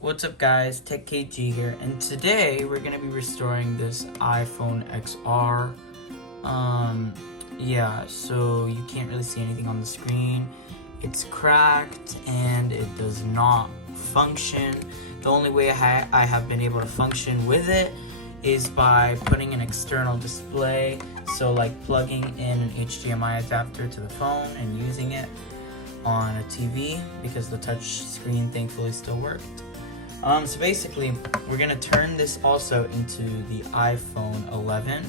What's up guys, Tech KG here, and today we're going to be restoring this iPhone XR. Yeah, so you can't really see anything on the screen. It's cracked and it does not function. The only way I have been able to function with it is by putting an external display, so like plugging in an HDMI adapter to the phone and using it on a TV because the touch screen thankfully still worked. So basically, we're gonna turn this also into the iPhone 11.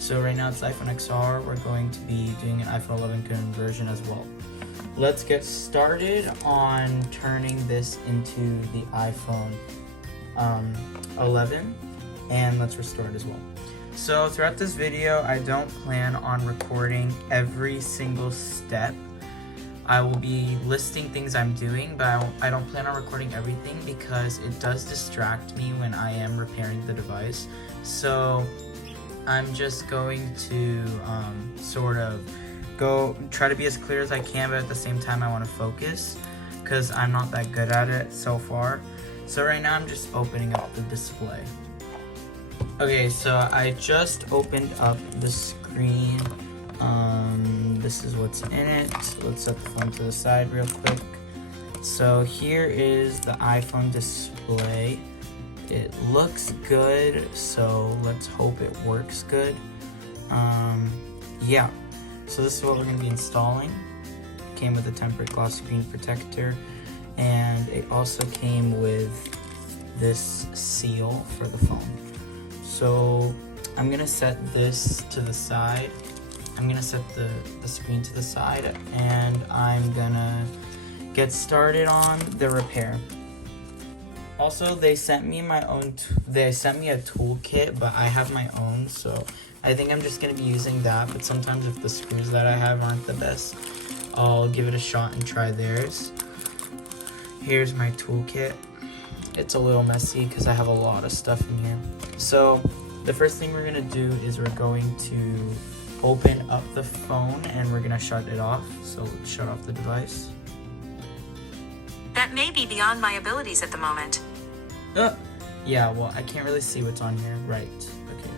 So right now it's iPhone XR. We're going to be doing an iPhone 11 conversion as well. Let's get started on turning this into the iPhone 11, and let's restore it as well. So throughout this video, I don't plan on recording every single step. I will be listing things I'm doing, but I don't plan on recording everything because it does distract me when I am repairing the device. So I'm just going to sort of try to be as clear as I can, but at the same time I want to focus because I'm not that good at it so far. So right now I'm just opening up the display. Okay, so I just opened up the screen. This is what's in it. Let's set the phone to the side real quick. So here is the iPhone display. It looks good, so let's hope it works good. Yeah, so this is what we're going to be installing. It came with a tempered gloss screen protector, and it also came with this seal for the phone. So I'm going to set this to the side. I'm gonna set the screen to the side, and I'm gonna get started on the repair. Also, they sent me my own. They sent me a toolkit, but I have my own, so I think I'm just gonna be using that. But sometimes if the screws that I have aren't the best, I'll give it a shot and try theirs. Here's my toolkit. It's a little messy because I have a lot of stuff in here. So the first thing we're gonna do is we're going to open up the phone and we're gonna shut it off. So let's shut off the device. That may be beyond my abilities at the moment. Yeah, well, I can't really see what's on here. Right, okay.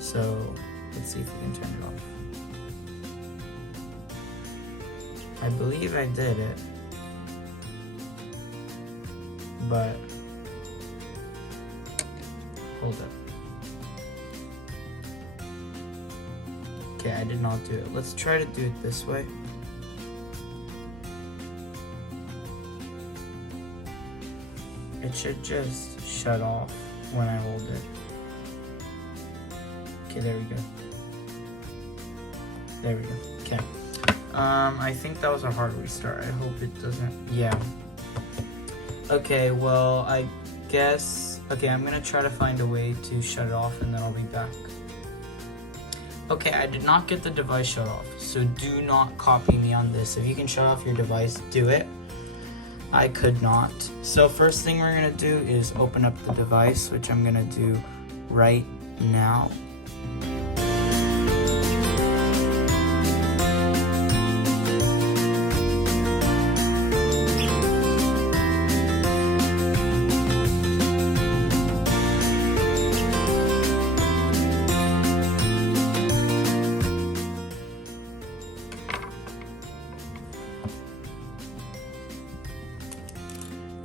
So let's see if we can turn it off. I believe I did it, but hold up. Okay, I did not do it. Let's try to do it this way. It should just shut off when I hold it. Okay, there we go. There we go. Okay. I think that was a hard restart. I hope it doesn't. Yeah. Okay, well, I guess. Okay, I'm gonna try to find a way to shut it off and then I'll be back. Okay, I did not get the device shut off, so do not copy me on this. If you can shut off your device, do it. I could not. So first thing we're gonna do is open up the device, which I'm gonna do right now.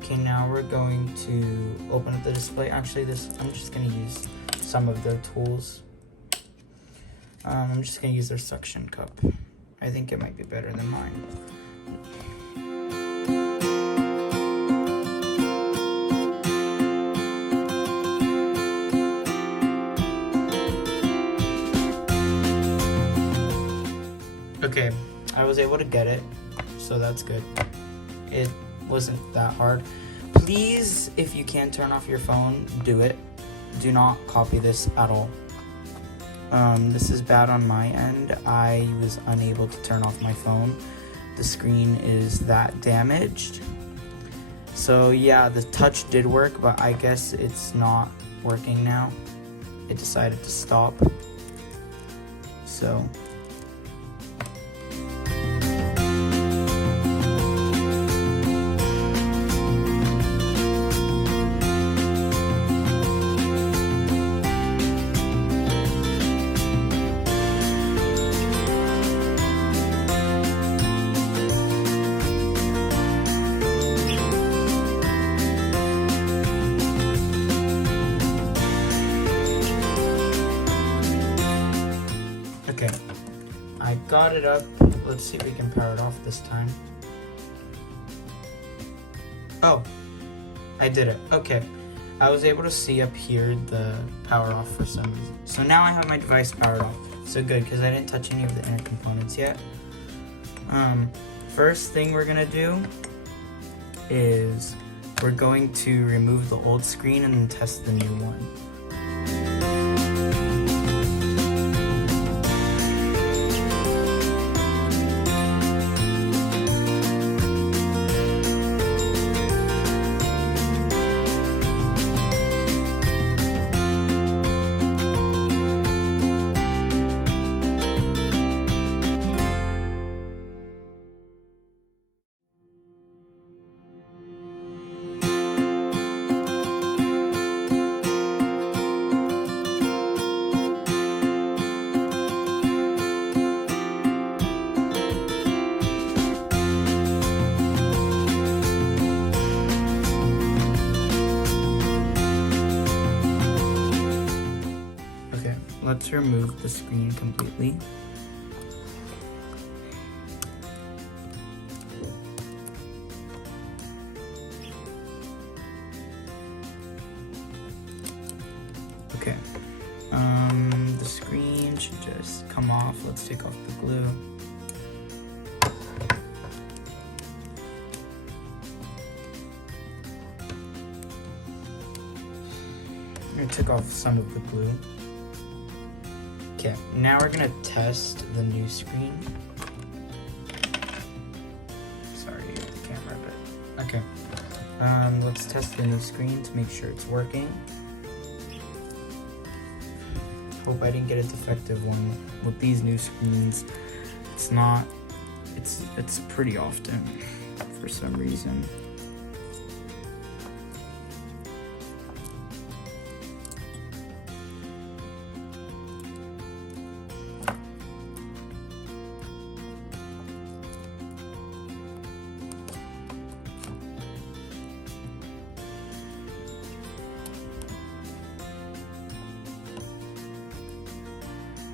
Okay, now we're going to open up the display. Actually, I'm just going to use some of their tools. I'm just going to use their suction cup. I think it might be better than mine. Okay, I was able to get it, so that's good. It wasn't that hard. Please, if you can turn off your phone, do it. Do not copy this at all. This is bad on my end. I was unable to turn off my phone. The screen is that damaged. So yeah, the touch did work, but I guess it's not working now. It decided to stop. So got it up. Let's see if we can power it off this time. Oh, I did it. Okay. I was able to see up here the power off for some reason. So now I have my device powered off. So good, because I didn't touch any of the inner components yet. First thing we're gonna do is we're going to remove the old screen and then test the new one. Let's remove the screen completely. Okay, the screen should just come off. Let's take off the glue. I took off some of the glue. Okay, now we're gonna test the new screen. Sorry, the camera, but okay. Let's test the new screen to make sure it's working. Hope I didn't get a defective one. With these new screens, it's not. It's pretty often for some reason.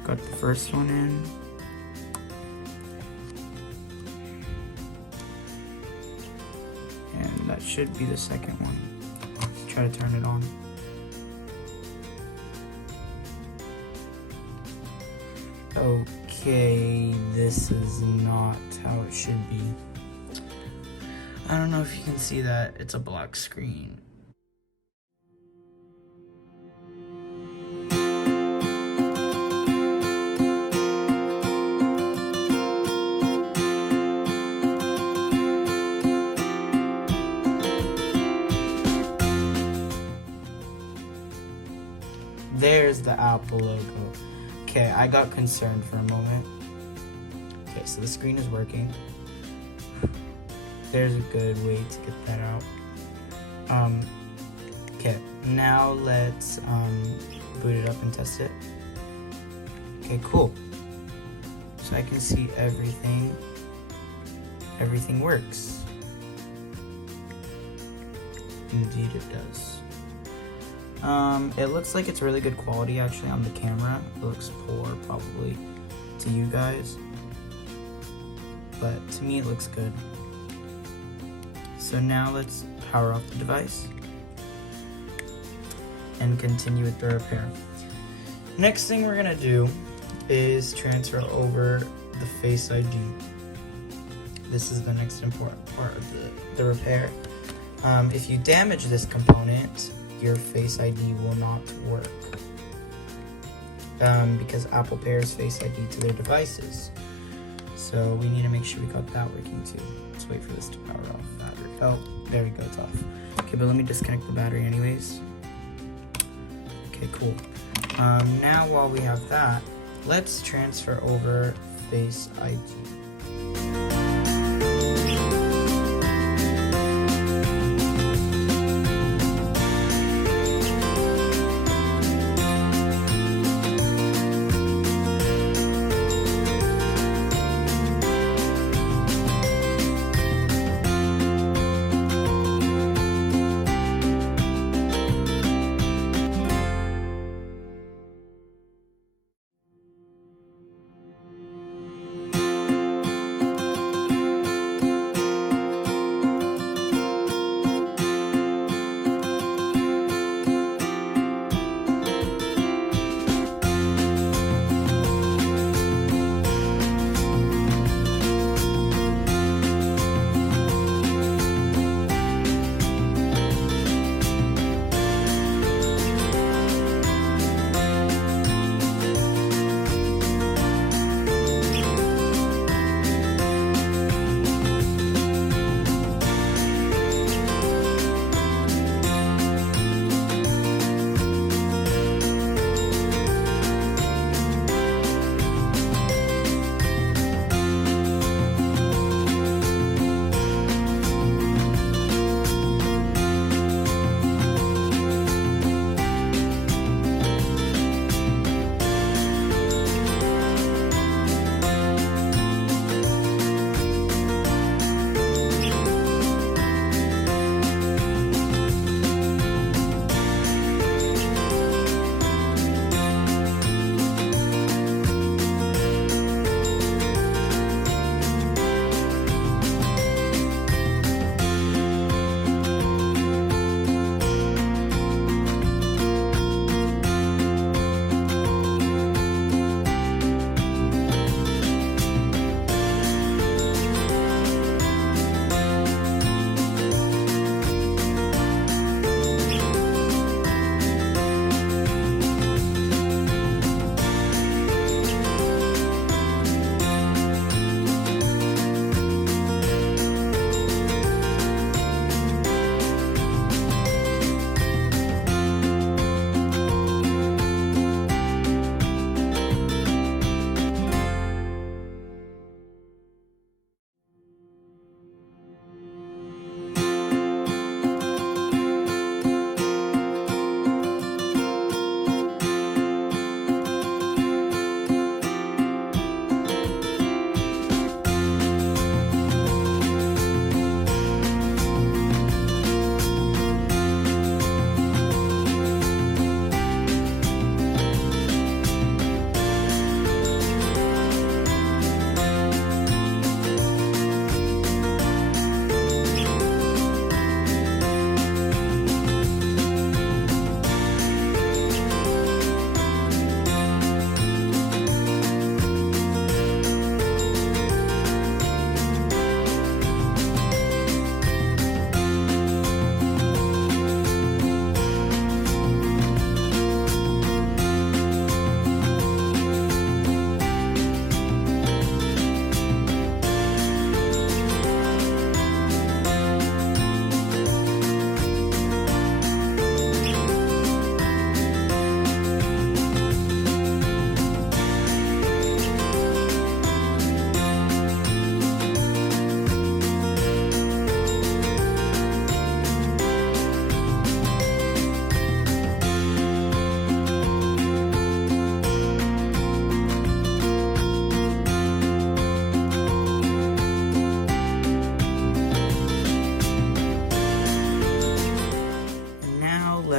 Got the first one in. And that should be the second one. Let's try to turn it on. Okay, this is not how it should be. I don't know if you can see that. It's a black screen. There's the Apple logo. Okay, I got concerned for a moment. Okay, so the screen is working. There's a good way to get that out. Okay, now let's boot it up and test it. Okay, cool. So I can see everything. Everything works. Indeed it does. It looks like it's really good quality actually on the camera. It looks poor probably to you guys, but to me it looks good. So now let's power off the device and continue with the repair. Next thing we're gonna do is transfer over the Face ID. This is the next important part of the repair. If you damage this component, your Face ID will not work because Apple pairs Face ID to their devices. So we need to make sure we got that working too. Let's wait for this to power off. Battery. Oh, there we go, it's off. Okay, but let me disconnect the battery anyways. Okay, cool. Now while we have that, let's transfer over Face ID.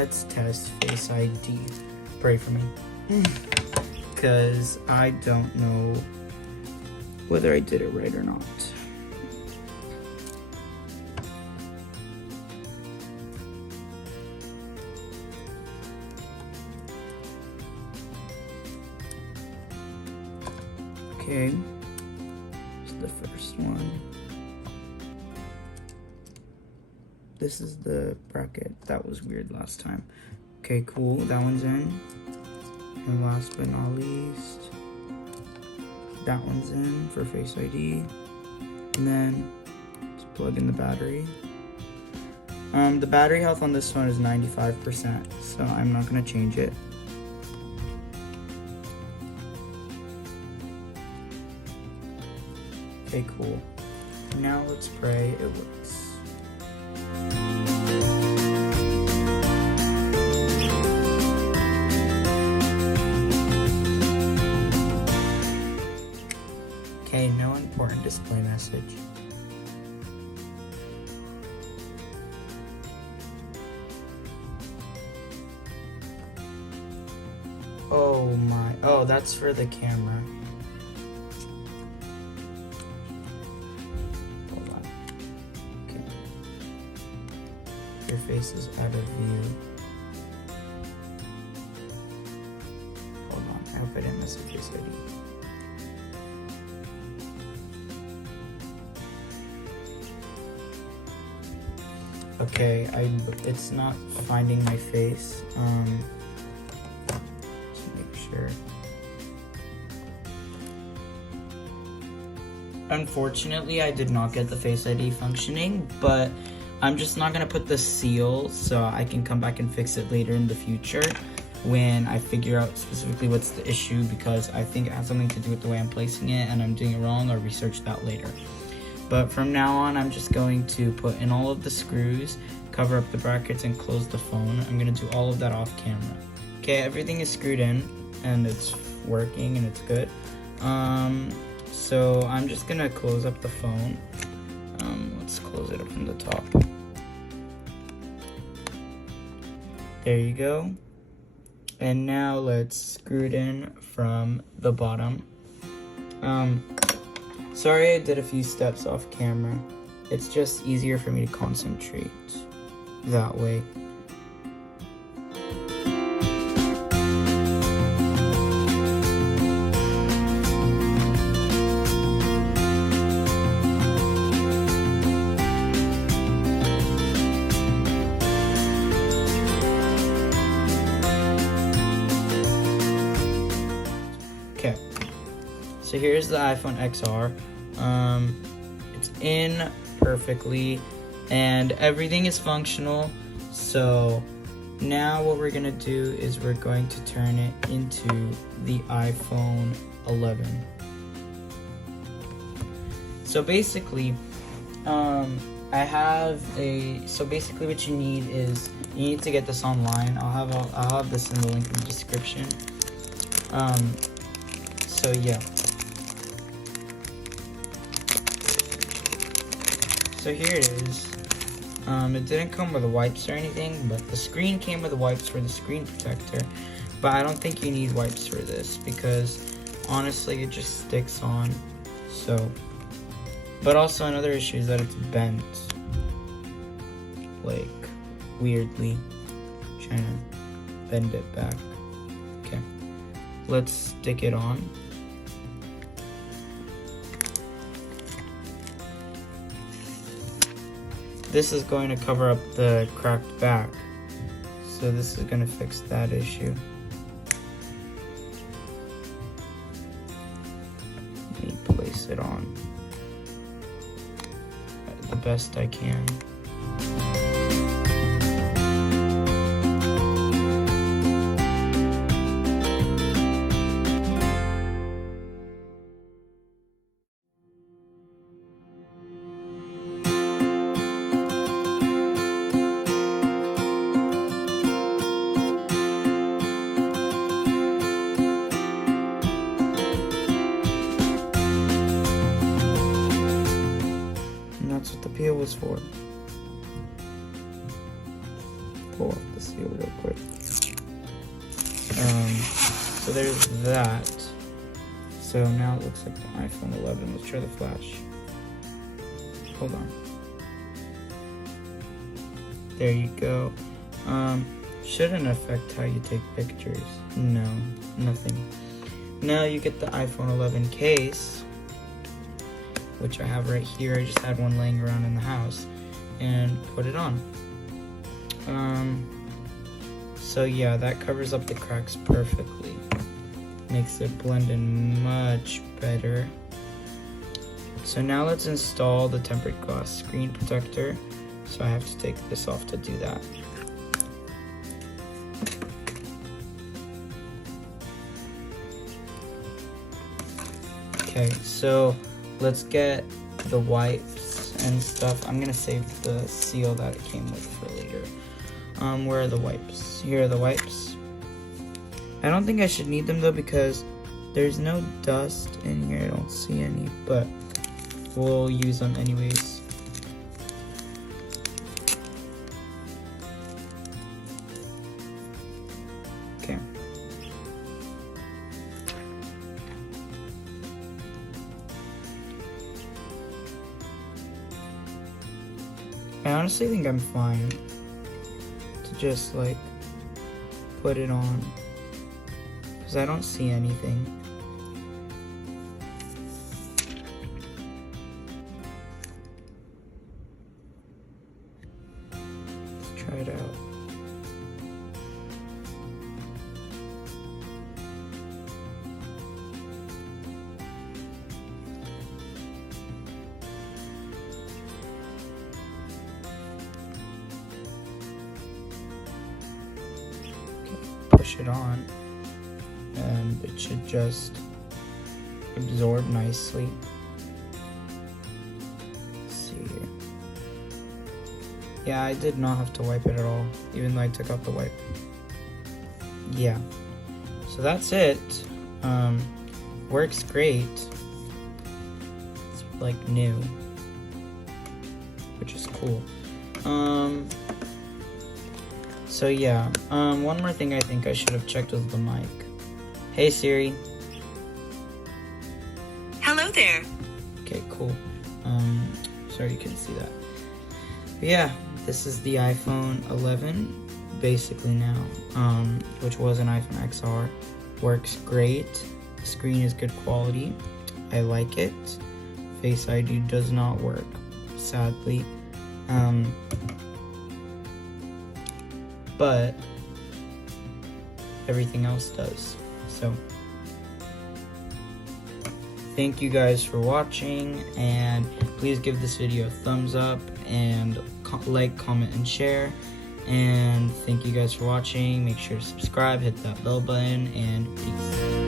let's test Face ID. Pray for me. Because I don't know whether I did it right or not. Okay, this is the first one. This is the bracket. That was weird last time. Okay, cool, that one's in. And last but not least, that one's in for Face ID. And then just plug in the battery. The battery health on this phone is 95%, so I'm not gonna change it. Okay, cool. Now let's pray it works. Okay, no important display message. Oh my, oh, that's for the camera. Hold on. Okay. Your face is out of view. Hold on, I hope I didn't miss a Face ID. Okay, it's not finding my face. Just make sure. Unfortunately, I did not get the Face ID functioning, but I'm just not gonna put the seal so I can come back and fix it later in the future when I figure out specifically what's the issue, because I think it has something to do with the way I'm placing it and I'm doing it wrong. I'll research that later. But from now on, I'm just going to put in all of the screws, cover up the brackets, and close the phone. I'm gonna do all of that off camera. Okay, everything is screwed in, and it's working, and it's good. So I'm just gonna close up the phone. Let's close it up from the top. There you go. And now let's screw it in from the bottom. Sorry I did a few steps off camera. It's just easier for me to concentrate that way. Okay, so here's the iPhone XR. It's in perfectly and everything is functional. So now what we're gonna do is we're going to turn it into the iPhone 11. So basically, so basically what you need is, you need to get this online. I'll have this in the link in the description. So yeah. So here it is. It didn't come with wipes or anything, but the screen came with wipes for the screen protector. But I don't think you need wipes for this because honestly it just sticks on. So, but also another issue is that it's bent, like weirdly. Trying to bend it back. Okay, let's stick it on. This is going to cover up the cracked back, so this is going to fix that issue. Let me place it on the best I can. That's what the peel was for. pull off the seal real quick. So there's that. So now it looks like the iPhone 11. Let's try the flash. Hold on. There you go. Shouldn't affect how you take pictures. No, nothing. Now you get the iPhone 11 case, which I have right here. I just had one laying around in the house, and put it on. So yeah, that covers up the cracks perfectly. Makes it blend in much better. So now let's install the tempered glass screen protector. So I have to take this off to do that. Okay, so let's get the wipes and stuff. I'm gonna save the seal that it came with for later. Where are the wipes? Here are the wipes. I don't think I should need them though because there's no dust in here. I don't see any, but we'll use them anyways. Okay. I honestly think I'm fine to just like put it on because I don't see anything. Let's try it out. Push it on and it should just absorb nicely. Let's see here. Yeah, I did not have to wipe it at all, even though I took out the wipe. Yeah, so that's it. Works great. It's like new, which is cool. So yeah, one more thing I think I should have checked was the mic. Hey Siri. Hello there. Okay, cool. Sorry you couldn't see that. But yeah, this is the iPhone 11, basically now, which was an iPhone XR. Works great. The screen is good quality. I like it. Face ID does not work, sadly. But everything else does. So thank you guys for watching, and please give this video a thumbs up and like, comment, and share. And thank you guys for watching. Make sure to subscribe, hit that bell button, and peace.